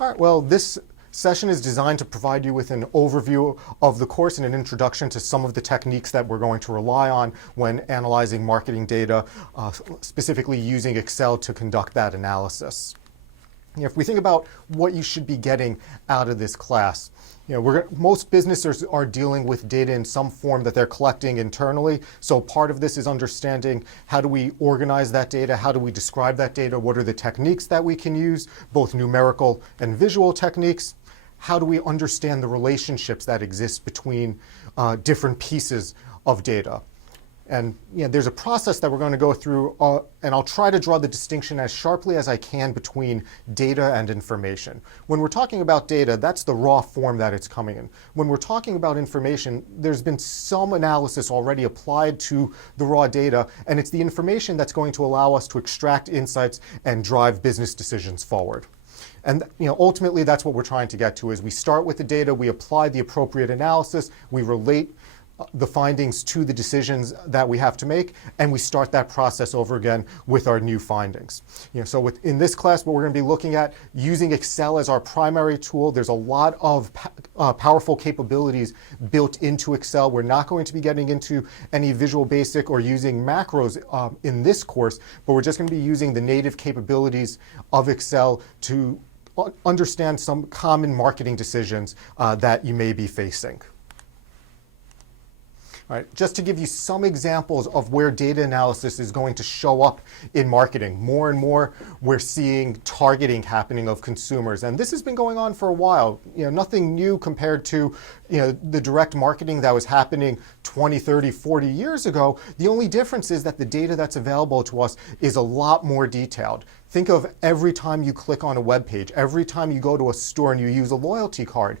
All right, well, this session is designed to provide you with an overview of the course and an introduction to some of the techniques that we're going to rely on when analyzing marketing data, specifically using Excel to conduct that analysis. If we think about what you should be getting out of this class, most businesses are dealing with data in some form that they're collecting internally. So part of this is understanding how do we organize that data, how do we describe that data, what are the techniques that we can use, both numerical and visual techniques. How do we understand the relationships that exist between different pieces of data? And there's a process that we're going to go through, and I'll try to draw the distinction as sharply as I can between data and information. When we're talking about data, that's the raw form that it's coming in. When we're talking about information, there's been some analysis already applied to the raw data, and it's the information that's going to allow us to extract insights and drive business decisions forward. And ultimately, that's what we're trying to get to, is we start with the data, we apply the appropriate analysis, we relate the findings to the decisions that we have to make, and we start that process over again with our new findings. So in this class, what we're going to be looking at, using Excel as our primary tool. There's a lot of powerful capabilities built into Excel. We're not going to be getting into any Visual Basic or using macros in this course, but we're just going to be using the native capabilities of Excel to understand some common marketing decisions that you may be facing. All right, just to give you some examples of where data analysis is going to show up in marketing. More and more, we're seeing targeting happening of consumers. And this has been going on for a while. Nothing new compared to the direct marketing that was happening 20, 30, 40 years ago. The only difference is that the data that's available to us is a lot more detailed. Think of every time you click on a web page, every time you go to a store and you use a loyalty card,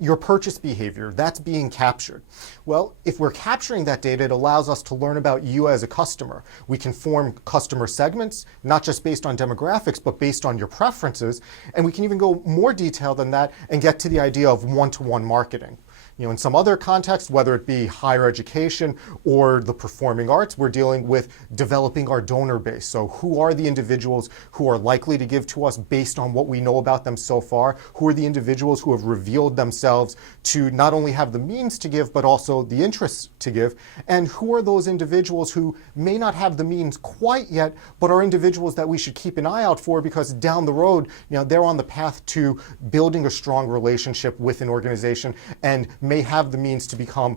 your purchase behavior, that's being captured. Well, if we're capturing that data, it allows us to learn about you as a customer. We can form customer segments, not just based on demographics, but based on your preferences. And we can even go more detailed than that and get to the idea of one-to-one marketing. In some other contexts, whether it be higher education or the performing arts, we're dealing with developing our donor base. So who are the individuals who are likely to give to us based on what we know about them so far? Who are the individuals who have revealed themselves to not only have the means to give, but also the interests to give? And who are those individuals who may not have the means quite yet, but are individuals that we should keep an eye out for, because down the road, they're on the path to building a strong relationship with an organization and may have the means to become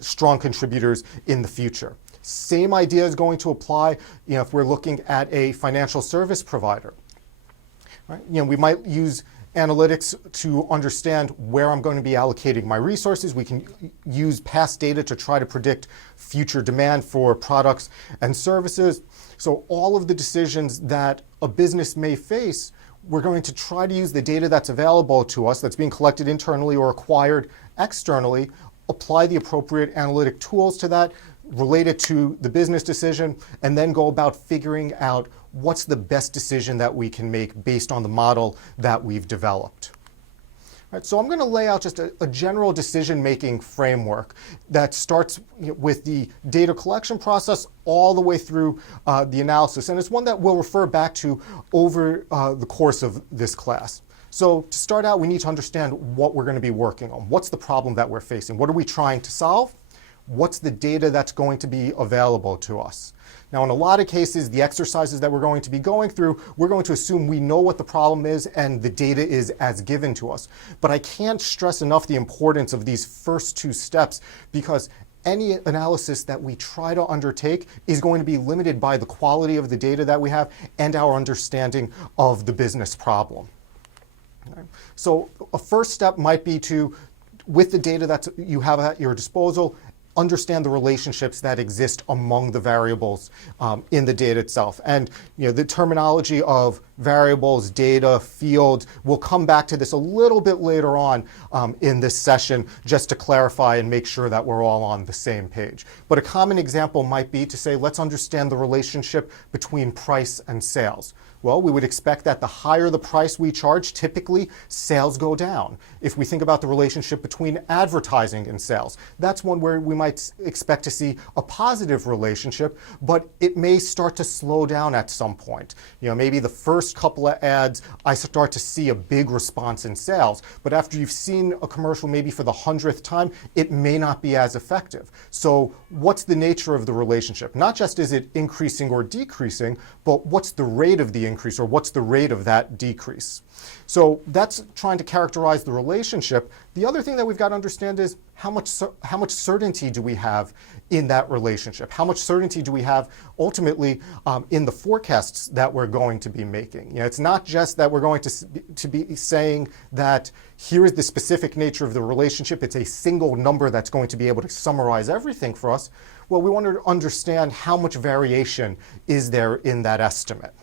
strong contributors in the future. Same idea is going to apply if we're looking at a financial service provider. Right? We might use analytics to understand where I'm going to be allocating my resources. We can use past data to try to predict future demand for products and services. So all of the decisions that a business may face, we're going to try to use the data that's available to us, that's being collected internally or acquired externally, apply the appropriate analytic tools to that, relate it to the business decision, and then go about figuring out what's the best decision that we can make based on the model that we've developed. Right, so I'm going to lay out just a general decision-making framework that starts with the data collection process all the way through the analysis. And it's one that we'll refer back to over the course of this class. So to start out, we need to understand what we're going to be working on. What's the problem that we're facing? What are we trying to solve? What's the data that's going to be available to us? Now, in a lot of cases, the exercises that we're going to be going through, we're going to assume we know what the problem is and the data is as given to us. But I can't stress enough the importance of these first two steps, because any analysis that we try to undertake is going to be limited by the quality of the data that we have and our understanding of the business problem. Okay. So a first step might be to, with the data that you have at your disposal, understand the relationships that exist among the variables in the data itself. And the terminology of variables, data, fields, we'll come back to this a little bit later on in this session, just to clarify and make sure that we're all on the same page. But a common example might be to say, let's understand the relationship between price and sales. Well, we would expect that the higher the price we charge, typically sales go down. If we think about the relationship between advertising and sales, that's one where we might might expect to see a positive relationship, but it may start to slow down at some point. Maybe the first couple of ads, I start to see a big response in sales, but after you've seen a commercial maybe for the 100th time, it may not be as effective. So what's the nature of the relationship? Not just is it increasing or decreasing, but what's the rate of the increase or what's the rate of that decrease? So that's trying to characterize the relationship. The other thing that we've got to understand is how much certainty do we have in that relationship? How much certainty do we have ultimately in the forecasts that we're going to be making? It's not just that we're going to be saying that here is the specific nature of the relationship. It's a single number that's going to be able to summarize everything for us. Well, we want to understand how much variation is there in that estimate.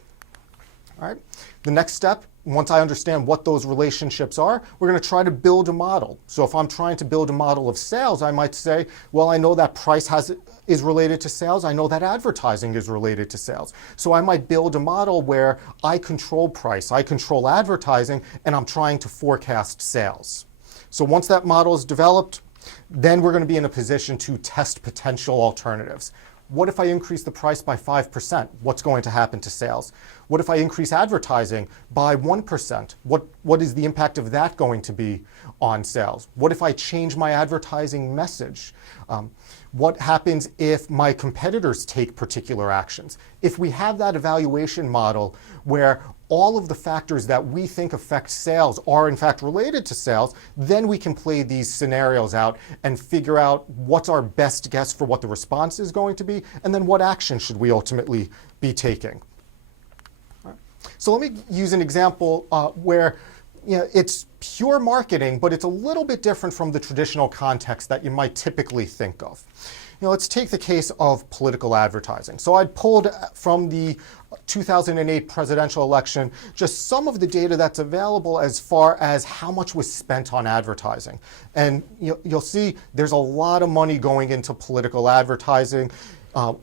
All right. The next step, once I understand what those relationships are, we're going to try to build a model. So if I'm trying to build a model of sales, I might say, well, I know that price is related to sales. I know that advertising is related to sales. So I might build a model where I control price, I control advertising, and I'm trying to forecast sales. So once that model is developed, then we're going to be in a position to test potential alternatives. What if I increase the price by 5%? What's going to happen to sales? What if I increase advertising by 1%? What is the impact of that going to be on sales? What if I change my advertising message? What happens if my competitors take particular actions? If we have that evaluation model where all of the factors that we think affect sales are in fact related to sales, then we can play these scenarios out and figure out what's our best guess for what the response is going to be, and then what action should we ultimately be taking. So let me use an example where it's pure marketing, but it's a little bit different from the traditional context that you might typically think of. Let's take the case of political advertising. So I pulled from the 2008 presidential election just some of the data that's available as far as how much was spent on advertising. And you'll see there's a lot of money going into political advertising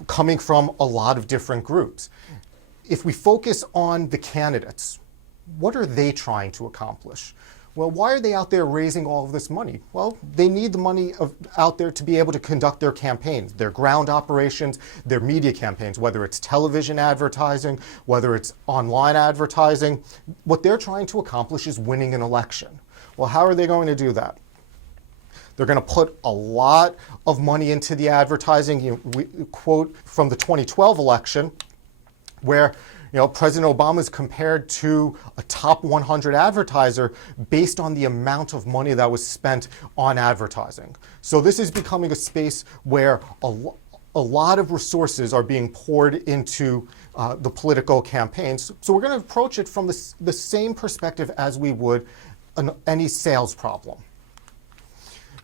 coming from a lot of different groups. If we focus on the candidates, what are they trying to accomplish? Well, why are they out there raising all of this money? Well, they need the money out there to be able to conduct their campaigns, their ground operations, their media campaigns, whether it's television advertising, whether it's online advertising. What they're trying to accomplish is winning an election. Well, how are they going to do that? They're going to put a lot of money into the advertising. We quote from the 2012 election where President Obama is compared to a top 100 advertiser based on the amount of money that was spent on advertising. So this is becoming a space where a lot of resources are being poured into the political campaigns. So we're going to approach it from the same perspective as we would any sales problem.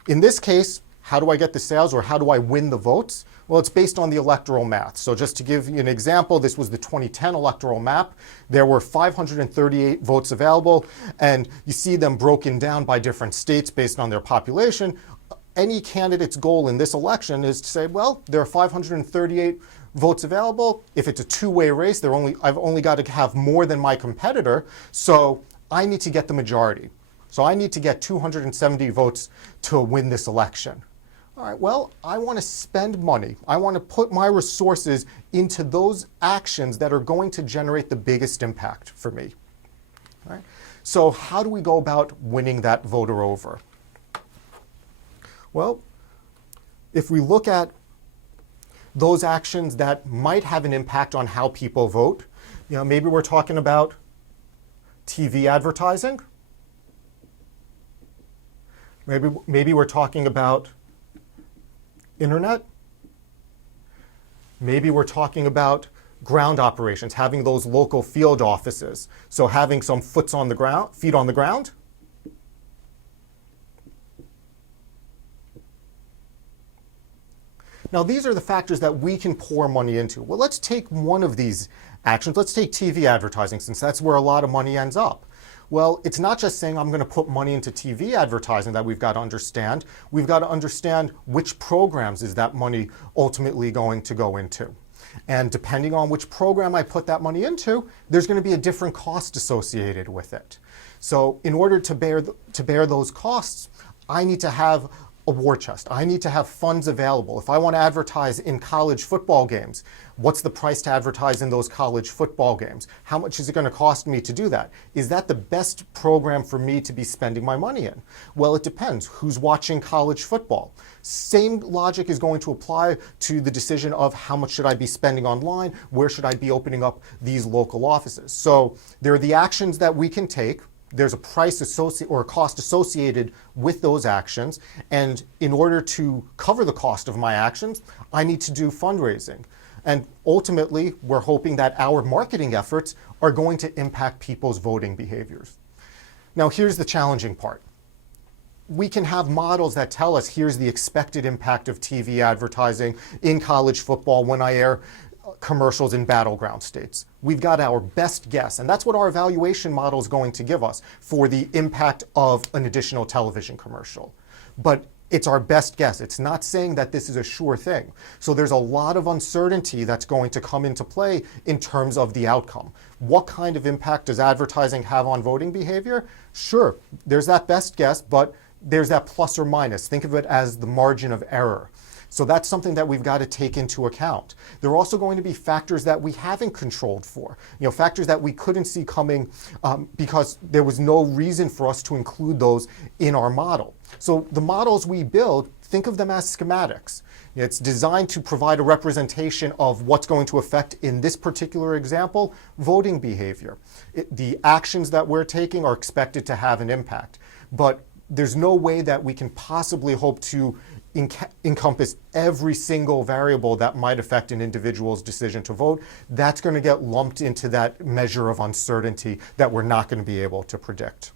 In this case, how do I get the sales or how do I win the votes? Well, it's based on the electoral math. So just to give you an example, this was the 2010 electoral map. There were 538 votes available, and you see them broken down by different states based on their population. Any candidate's goal in this election is to say, well, there are 538 votes available. If it's a two-way race, I've only got to have more than my competitor, so I need to get the majority. So I need to get 270 votes to win this election. All right, well, I want to spend money. I want to put my resources into those actions that are going to generate the biggest impact for me. All right? So how do we go about winning that voter over? Well, if we look at those actions that might have an impact on how people vote, maybe we're talking about TV advertising. Maybe we're talking about internet. Maybe we're talking about ground operations, having those local field offices. So having some feet on the ground. Now these are the factors that we can pour money into. Well, let's take one of these actions. Let's take TV advertising, since that's where a lot of money ends up. Well, it's not just saying I'm going to put money into TV advertising that we've got to understand. We've got to understand which programs is that money ultimately going to go into. And depending on which program I put that money into, there's going to be a different cost associated with it. So in order to bear those costs, I need to have a war chest. I need to have funds available. If I want to advertise in college football games, what's the price to advertise in those college football games? How much is it going to cost me to do that? Is that the best program for me to be spending my money in? Well, it depends. Who's watching college football? Same logic is going to apply to the decision of how much should I be spending online? Where should I be opening up these local offices? So there are the actions that we can take. There's a price or a cost associated with those actions. And in order to cover the cost of my actions, I need to do fundraising. And ultimately, we're hoping that our marketing efforts are going to impact people's voting behaviors. Now, here's the challenging part. We can have models that tell us here's the expected impact of TV advertising in college football when I air commercials in battleground states. We've got our best guess, and that's what our evaluation model is going to give us for the impact of an additional television commercial. But it's our best guess. It's not saying that this is a sure thing. So there's a lot of uncertainty that's going to come into play in terms of the outcome. What kind of impact does advertising have on voting behavior? Sure, there's that best guess, but there's that plus or minus. Think of it as the margin of error. So that's something that we've got to take into account. There are also going to be factors that we haven't controlled for, factors that we couldn't see coming because there was no reason for us to include those in our model. So the models we build, think of them as schematics. It's designed to provide a representation of what's going to affect, in this particular example, voting behavior. The actions that we're taking are expected to have an impact, but there's no way that we can possibly hope to encompass every single variable that might affect an individual's decision to vote. That's going to get lumped into that measure of uncertainty that we're not going to be able to predict.